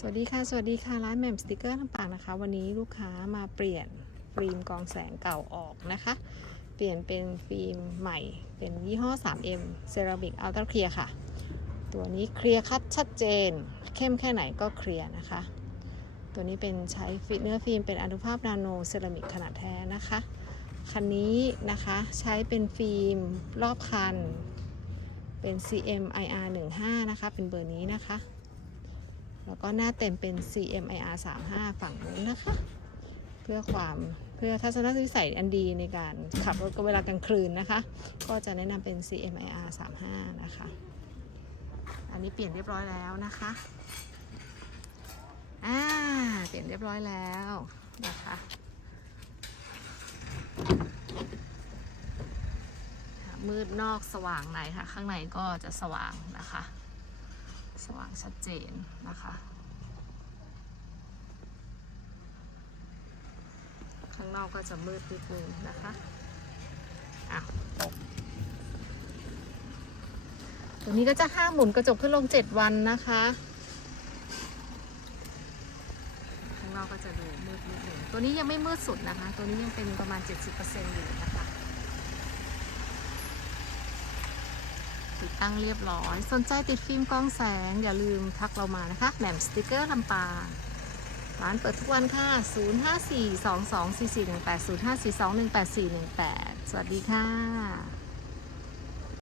สวัสดีค่ะ สวัสดีค่ะ ร้านแหม่มสติกเกอร์ลำปางนะคะ วันนี้ลูกค้ามาเปลี่ยนฟิล์มกองแสงเก่าออกนะคะ เปลี่ยนเป็นฟิล์มใหม่ เป็นยี่ห้อ 3M Ceramic Ultra Clear ค่ะ ตัวนี้เคลียร์คัดชัดเจน เข้มแค่ไหนก็เคลียร์นะคะ ตัวนี้เป็นใช้ฟิเนื้อฟิล์มเป็นอนุภาพนาโนเซรามิกขนาดแท้นะคะ คันนี้นะคะใช้เป็นฟิล์มรอบคัน เป็น CMIR 15นะคะ เป็นเบอร์นี้นะคะ แล้วก็หน้าเต็มเป็น CMIR 35 ฝั่งนู้นนะคะ เพื่อความเพื่อทัศนวิสัยอันดีในการขับรถก็เวลากลางคืนนะคะ ก็จะแนะนำเป็น CMIR 35 นะคะ อันนี้เปลี่ยนเรียบร้อยแล้วนะคะอ่าเปลี่ยนเรียบร้อยแล้วนะคะมืดนอกสว่างในค่ะ ข้างในก็จะสว่างนะคะ สว่างชัดเจนนะคะ ข้างนอกก็จะมืดนิดนึงนะคะอะตกตัวนี้ก็จะห้ามหมุนกระจกขึ้นลง7วันนะคะ ข้างนอกก็จะดูมืดนิดนึงตัวนี้ยังไม่มืดสุดนะคะ ตัวนี้ยังเป็นประมาณ 70%อยู่นะคะ ติดตั้งเรียบร้อย สนใจติดฟิล์มกล้องแสง อย่าลืมทักเรามานะคะแหม่มสติกเกอร์ลำปางร้านเปิดทุกวันค่ะ 054 224418 054 218418 สวัสดีค่ะ